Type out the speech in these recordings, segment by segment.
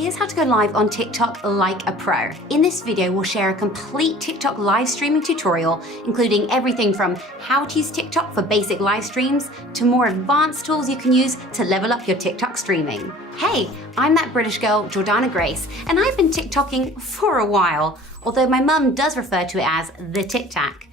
here's how to go live on TikTok like a pro. In this video, we'll share a complete TikTok live streaming tutorial, including everything from how to use TikTok for basic live streams to more advanced tools you can use to level up your TikTok streaming. Hey, I'm that British girl, Jordana Grace, and I've been TikToking for a while, although my mum does refer to it as the Tic-Tac.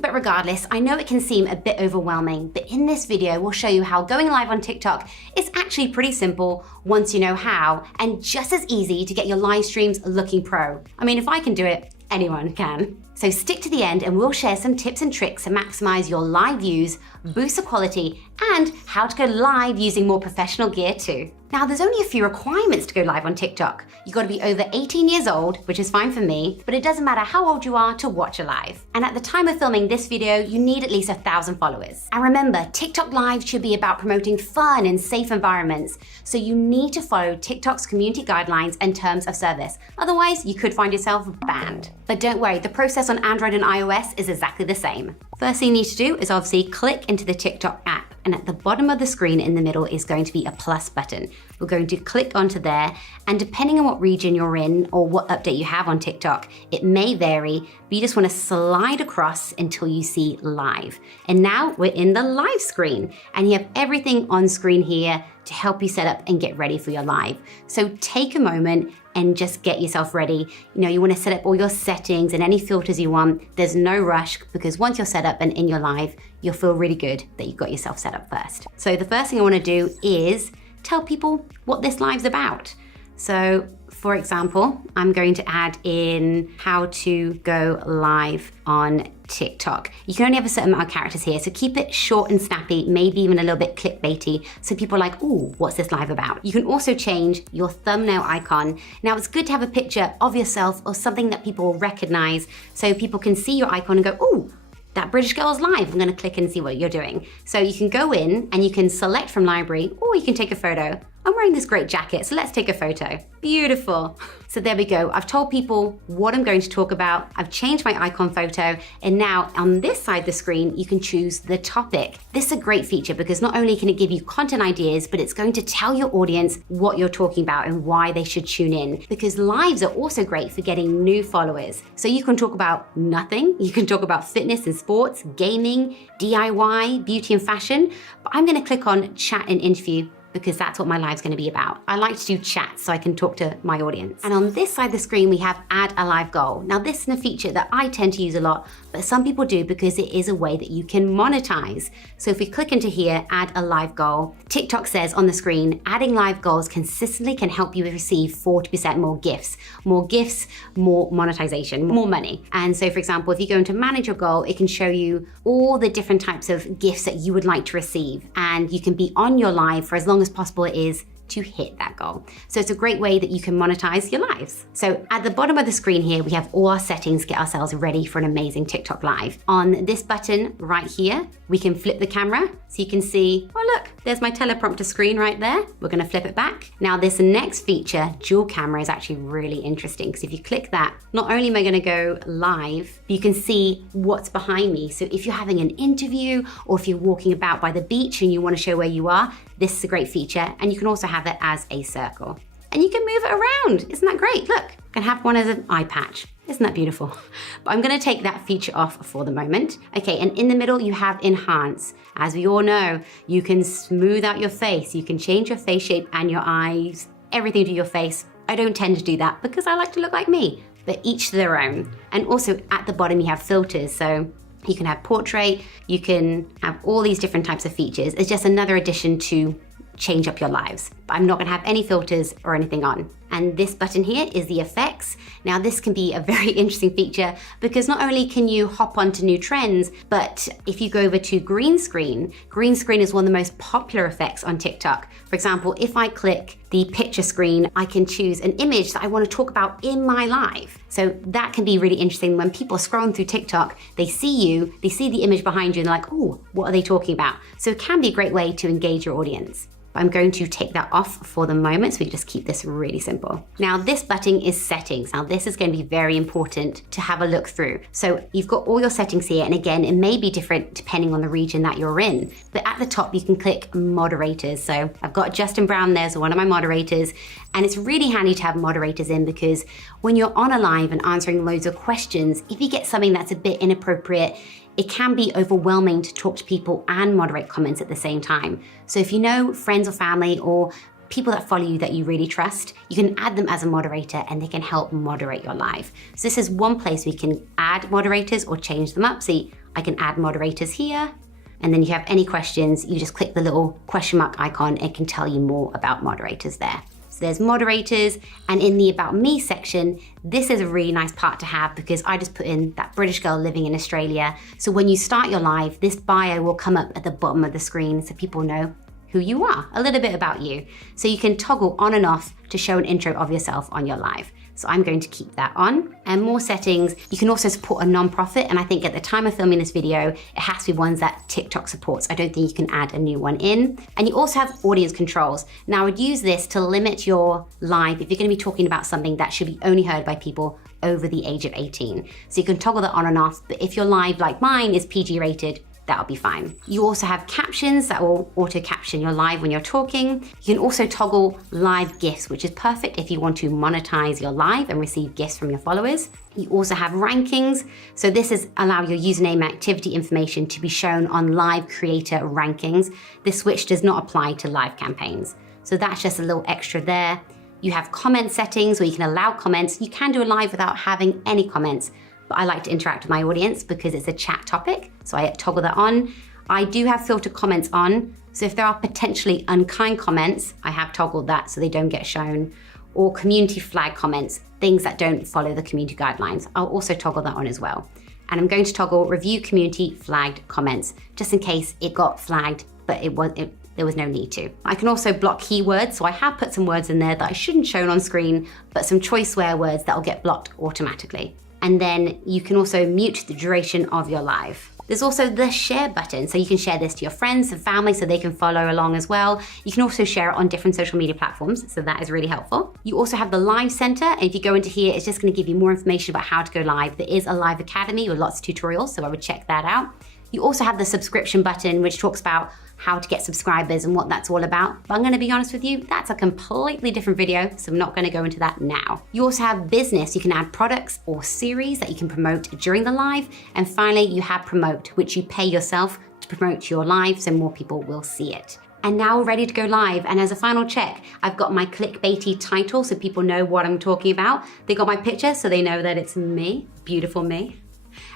But regardless, I know it can seem a bit overwhelming, but in this video, we'll show you how going live on TikTok is actually pretty simple once you know how, and just as easy to get your live streams looking pro. I mean, if I can do it, anyone can. So stick to the end and we'll share some tips and tricks to maximize your live views, boost the quality, and how to go live using more professional gear too. Now, there's only a few requirements to go live on TikTok. You gotta be over 18 years old, which is fine for me, but it doesn't matter how old you are to watch a live. And at the time of filming this video, you need at least 1,000 followers. And remember, TikTok Live should be about promoting fun and safe environments. So you need to follow TikTok's community guidelines and terms of service. Otherwise, you could find yourself banned. But don't worry, the process on Android and iOS is exactly the same. First thing you need to do is obviously click into the TikTok app, and at the bottom of the screen in the middle is going to be a plus button. We're going to click onto there, and depending on what region you're in or what update you have on TikTok, it may vary, but you just want to slide across until you see live. And now we're in the live screen, and you have everything on screen here to help you set up and get ready for your live. So take a moment and just get yourself ready. You want to set up all your settings and any filters you want. There's no rush, because once you're set up and in your live, you'll feel really good that you've got yourself set up first. So the first thing I want to do is tell people what this live's about. So for example, I'm going to add in how to go live on TikTok. You can only have a certain amount of characters here, so keep it short and snappy, maybe even a little bit clickbaity, so people are like, ooh, what's this live about? You can also change your thumbnail icon. Now, it's good to have a picture of yourself or something that people will recognize, so people can see your icon and go, ooh, that British girl's live. I'm gonna click and see what you're doing. So you can go in and you can select from library, or you can take a photo. I'm wearing this great jacket, so let's take a photo. Beautiful. So there we go. I've told people what I'm going to talk about. I've changed my icon photo, and now on this side of the screen, you can choose the topic. This is a great feature because not only can it give you content ideas, but it's going to tell your audience what you're talking about and why they should tune in, because lives are also great for getting new followers. So you can talk about nothing. You can talk about fitness and sports, gaming, DIY, beauty and fashion, but I'm gonna click on chat and interview, because that's what my live's gonna be about. I like to do chats so I can talk to my audience. And on this side of the screen, we have add a live goal. Now this is a feature that I tend to use a lot, but some people do because it is a way that you can monetize. So if we click into here, add a live goal, TikTok says on the screen, adding live goals consistently can help you receive 40% more gifts. More gifts, more monetization, more money. And so for example, if you go into manage your goal, it can show you all the different types of gifts that you would like to receive. And you can be on your live for as long as possible it is to hit that goal. So it's a great way that you can monetize your lives. So at the bottom of the screen here, we have all our settings to get ourselves ready for an amazing TikTok live. On this button right here, we can flip the camera so you can see, oh look, there's my teleprompter screen right there. We're gonna flip it back. Now this next feature, dual camera, is actually really interesting, because if you click that, not only am I gonna go live, you can see what's behind me. So if you're having an interview or if you're walking about by the beach and you wanna show where you are, this is a great feature, and you can also have it as a circle. And you can move it around. Isn't that great? Look, I can have one as an eye patch. Isn't that beautiful? But I'm gonna take that feature off for the moment. Okay, and in the middle you have enhance. As we all know, you can smooth out your face, you can change your face shape and your eyes, everything to your face. I don't tend to do that because I like to look like me, but each to their own. And also at the bottom you have filters, so you can have portrait, you can have all these different types of features. It's just another addition to change up your lives. But I'm not gonna have any filters or anything on. And this button here is the effects. Now this can be a very interesting feature because not only can you hop onto new trends, but if you go over to green screen is one of the most popular effects on TikTok. For example, if I click the picture screen, I can choose an image that I want to talk about in my live. So that can be really interesting when people are scrolling through TikTok, they see you, they see the image behind you and they're like, oh, what are they talking about? So it can be a great way to engage your audience. but I'm going to take that off for the moment so we can just keep this really simple. Now this button is settings. Now this is going to be very important to have a look through. So you've got all your settings here, and again, it may be different depending on the region that you're in, but at the top you can click moderators. So I've got Justin Brown there, so one of my moderators, and it's really handy to have moderators in because when you're on a live and answering loads of questions, if you get something that's a bit inappropriate, it can be overwhelming to talk to people and moderate comments at the same time. So if you know friends or family or people that follow you that you really trust, you can add them as a moderator and they can help moderate your live. So this is one place we can add moderators or change them up. See, I can add moderators here, and then if you have any questions, you just click the little question mark icon. It can tell you more about moderators there. So there's moderators, and in the About Me section, this is a really nice part to have because I just put in that British girl living in Australia. So when you start your live, this bio will come up at the bottom of the screen so people know who you are, a little bit about you. So you can toggle on and off to show an intro of yourself on your live. So I'm going to keep that on. And more settings, you can also support a nonprofit. And I think at the time of filming this video, it has to be ones that TikTok supports. I don't think you can add a new one in. And you also have audience controls. Now I would use this to limit your live if you're gonna be talking about something that should be only heard by people over the age of 18. So you can toggle that on and off, but if your live, like mine, is PG rated, that'll be fine. You also have captions that will auto caption your live when you're talking. You can also toggle live gifts, which is perfect if you want to monetize your live and receive gifts from your followers. You also have rankings. So this is allow your username and activity information to be shown on live creator rankings. This switch does not apply to live campaigns. So that's just a little extra there. You have comment settings where you can allow comments. You can do a live without having any comments, but I like to interact with my audience because it's a chat topic, so I toggle that on. I do have filter comments on, so if there are potentially unkind comments, I have toggled that so they don't get shown, or community flag comments, things that don't follow the community guidelines. I'll also toggle that on as well. And I'm going to toggle review community flagged comments, just in case it got flagged, but there was no need to. I can also block keywords, so I have put some words in there that I shouldn't show on screen, but some choice swear words that will get blocked automatically. And then you can also mute the duration of your live. There's also the share button, so you can share this to your friends and family so they can follow along as well. You can also share it on different social media platforms, so that is really helpful. You also have the Live Center, and if you go into here, it's just gonna give you more information about how to go live. There is a live academy with lots of tutorials, so I would check that out. You also have the subscription button, which talks about how to get subscribers and what that's all about. But I'm gonna be honest with you, that's a completely different video, so I'm not gonna go into that now. You also have business. You can add products or series that you can promote during the live. And finally, you have promote, which you pay yourself to promote your live so more people will see it. And now we're ready to go live. And as a final check, I've got my clickbaity title so people know what I'm talking about. They got my picture so they know that it's me, beautiful me.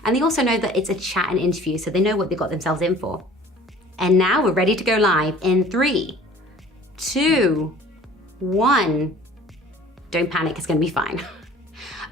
And they also know that it's a chat and interview, so they know what they got themselves in for. And now we're ready to go live in 3, 2, 1. Don't panic, it's gonna be fine.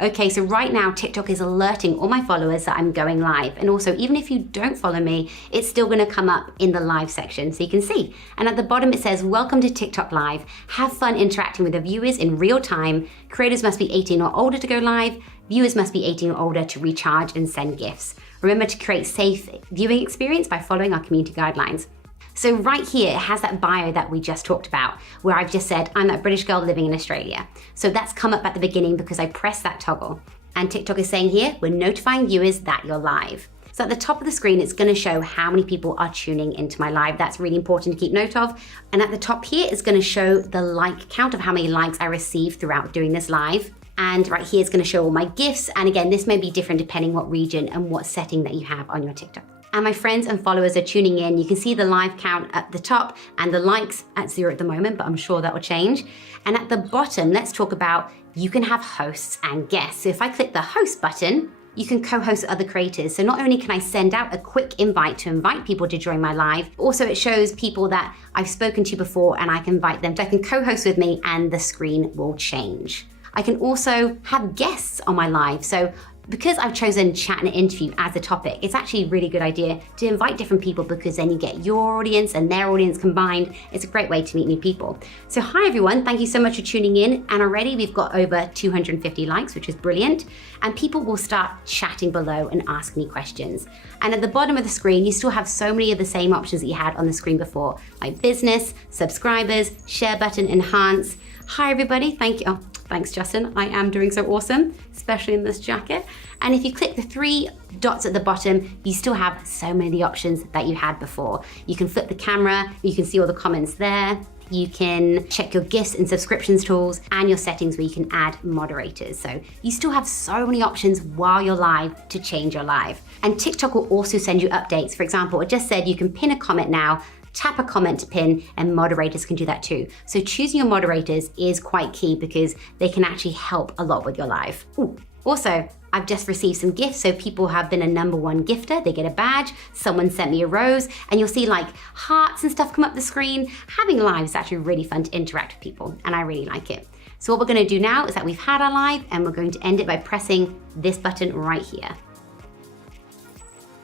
Okay, so right now TikTok is alerting all my followers that I'm going live. And also, even if you don't follow me, it's still gonna come up in the live section so you can see. And at the bottom it says, welcome to TikTok Live. Have fun interacting with the viewers in real time. Creators must be 18 or older to go live. Viewers must be 18 or older to recharge and send gifts. Remember to create safe viewing experience by following our community guidelines. So right here, it has that bio that we just talked about, where I've just said, I'm that British girl living in Australia. So that's come up at the beginning because I pressed that toggle. And TikTok is saying here, we're notifying viewers that you're live. So at the top of the screen, it's gonna show how many people are tuning into my live. That's really important to keep note of. And at the top here, it's gonna show the like count of how many likes I received throughout doing this live. And right here is gonna show all my gifts. And again, this may be different depending what region and what setting that you have on your TikTok. And my friends and followers are tuning in. You can see the live count at the top and the likes at 0 at the moment, but I'm sure that will change. And at the bottom, let's talk about, you can have hosts and guests. So if I click the host button, you can co-host other creators. So not only can I send out a quick invite to invite people to join my live, also it shows people that I've spoken to before and I can invite them. So I can co-host with me and the screen will change. I can also have guests on my live. So Because I've chosen chat and interview as a topic, it's actually a really good idea to invite different people because then you get your audience and their audience combined. It's a great way to meet new people. So hi everyone, thank you so much for tuning in. And already we've got over 250 likes, which is brilliant. And people will start chatting below and ask me questions. And at the bottom of the screen, you still have so many of the same options that you had on the screen before, like business, subscribers, share button, enhance. Hi everybody, thank you. Oh, thanks Justin, I am doing so awesome, especially in this jacket. And if you click the 3 dots at the bottom, you still have so many of the options that you had before. You can flip the camera, you can see all the comments there. You can check your gifts and subscriptions tools and your settings where you can add moderators. So you still have so many options while you're live to change your live. And TikTok will also send you updates. For example, it just said you can pin a comment now, tap a comment to pin, and moderators can do that too. So choosing your moderators is quite key because they can actually help a lot with your live. Ooh. Also, I've just received some gifts, so people have been a #1 gifter, they get a badge, someone sent me a rose, and you'll see like hearts and stuff come up the screen. Having live is actually really fun to interact with people, and I really like it. So what we're gonna do now is that we've had our live, and we're going to end it by pressing this button right here.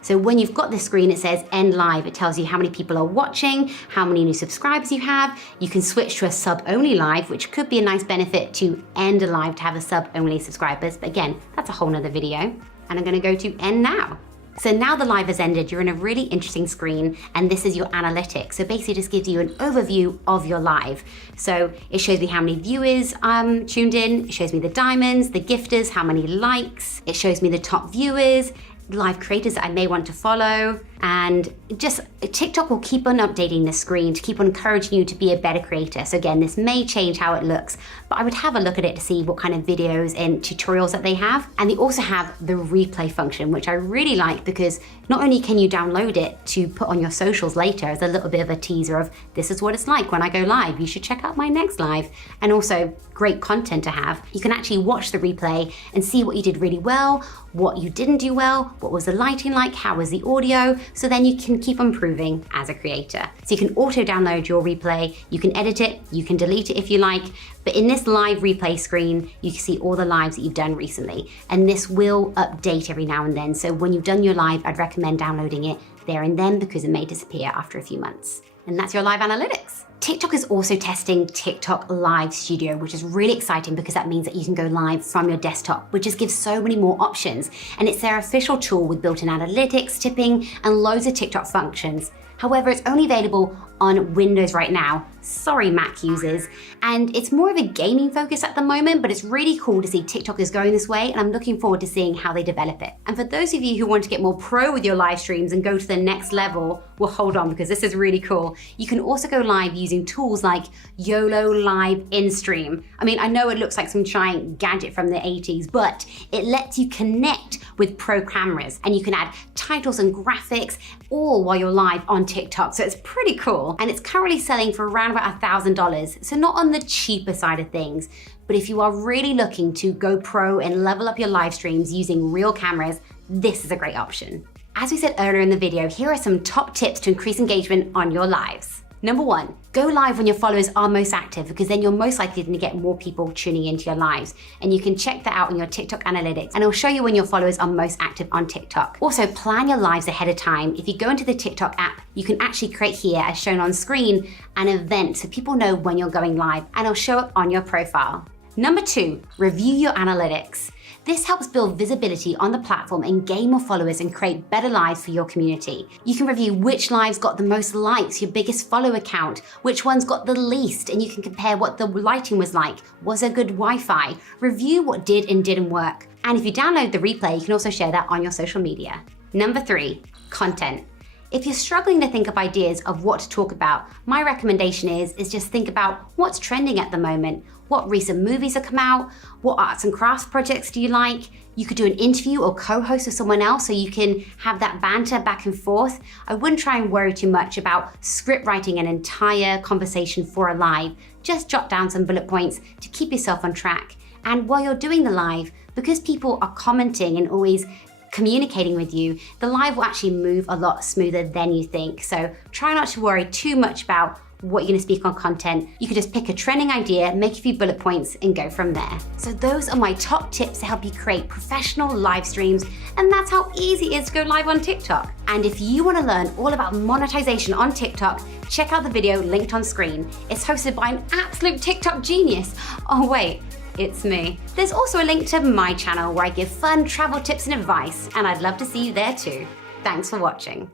So when you've got this screen, it says end live. It tells you how many people are watching, how many new subscribers you have. You can switch to a sub-only live, which could be a nice benefit to end a live to have a sub-only subscribers. But again, that's a whole nother video. And I'm gonna go to end now. So now the live has ended, you're in a really interesting screen, and this is your analytics. So basically it just gives you an overview of your live. So it shows me how many viewers tuned in, it shows me the diamonds, the gifters, how many likes, it shows me the top viewers, live creators that I may want to follow, and just TikTok will keep on updating the screen to keep on encouraging you to be a better creator. So again, this may change how it looks, but I would have a look at it to see what kind of videos and tutorials that they have. And they also have the replay function, which I really like because not only can you download it to put on your socials later as a little bit of a teaser of this is what it's like when I go live, you should check out my next live, and also great content to have. You can actually watch the replay and see what you did really well, what you didn't do well, what was the lighting like, how was the audio, so then you can keep improving as a creator. So you can auto download your replay, you can edit it, you can delete it if you like, but in this live replay screen, you can see all the lives that you've done recently, and this will update every now and then. So when you've done your live, I'd recommend downloading it there and then because it may disappear after a few months. And that's your live analytics. TikTok is also testing TikTok Live Studio, which is really exciting because that means that you can go live from your desktop, which just gives so many more options. And it's their official tool with built-in analytics, tipping, and loads of TikTok functions. However, it's only available on Windows right now. Sorry, Mac users. And it's more of a gaming focus at the moment, but it's really cool to see TikTok is going this way, and I'm looking forward to seeing how they develop it. And for those of you who want to get more pro with your live streams and go to the next level, well, hold on, because this is really cool. You can also go live using tools like YOLO Live InStream. I mean, I know it looks like some giant gadget from the 80s, but it lets you connect with pro cameras, and you can add titles and graphics all while you're live on TikTok. So it's pretty cool. And it's currently selling for around about $1,000. So not on the cheaper side of things, but if you are really looking to go pro and level up your live streams using real cameras, this is a great option. As we said earlier in the video, here are some top tips to increase engagement on your lives. Number 1, go live when your followers are most active because then you're most likely to get more people tuning into your lives. And you can check that out in your TikTok analytics, and it'll show you when your followers are most active on TikTok. Also, plan your lives ahead of time. If you go into the TikTok app, you can actually create here, as shown on screen, an event so people know when you're going live, and it'll show up on your profile. Number 2, review your analytics. This helps build visibility on the platform and gain more followers and create better lives for your community. You can review which lives got the most likes, your biggest follower count, which ones got the least, and you can compare what the lighting was like. Was there good Wi-Fi? Review what did and didn't work. And if you download the replay, you can also share that on your social media. Number 3, content. If you're struggling to think of ideas of what to talk about, my recommendation is just think about what's trending at the moment. What recent movies have come out? What arts and crafts projects do you like? You could do an interview or co-host with someone else so you can have that banter back and forth. I wouldn't try and worry too much about script writing an entire conversation for a live. Just jot down some bullet points to keep yourself on track. And while you're doing the live, because people are commenting and always communicating with you, the live will actually move a lot smoother than you think. So try not to worry too much about what you're gonna speak on content. You could just pick a trending idea, make a few bullet points, and go from there. So those are my top tips to help you create professional live streams, and that's how easy it is to go live on TikTok. And if you wanna learn all about monetization on TikTok, check out the video linked on screen. It's hosted by an absolute TikTok genius. Oh wait, it's me. There's also a link to my channel where I give fun travel tips and advice, and I'd love to see you there too. Thanks for watching.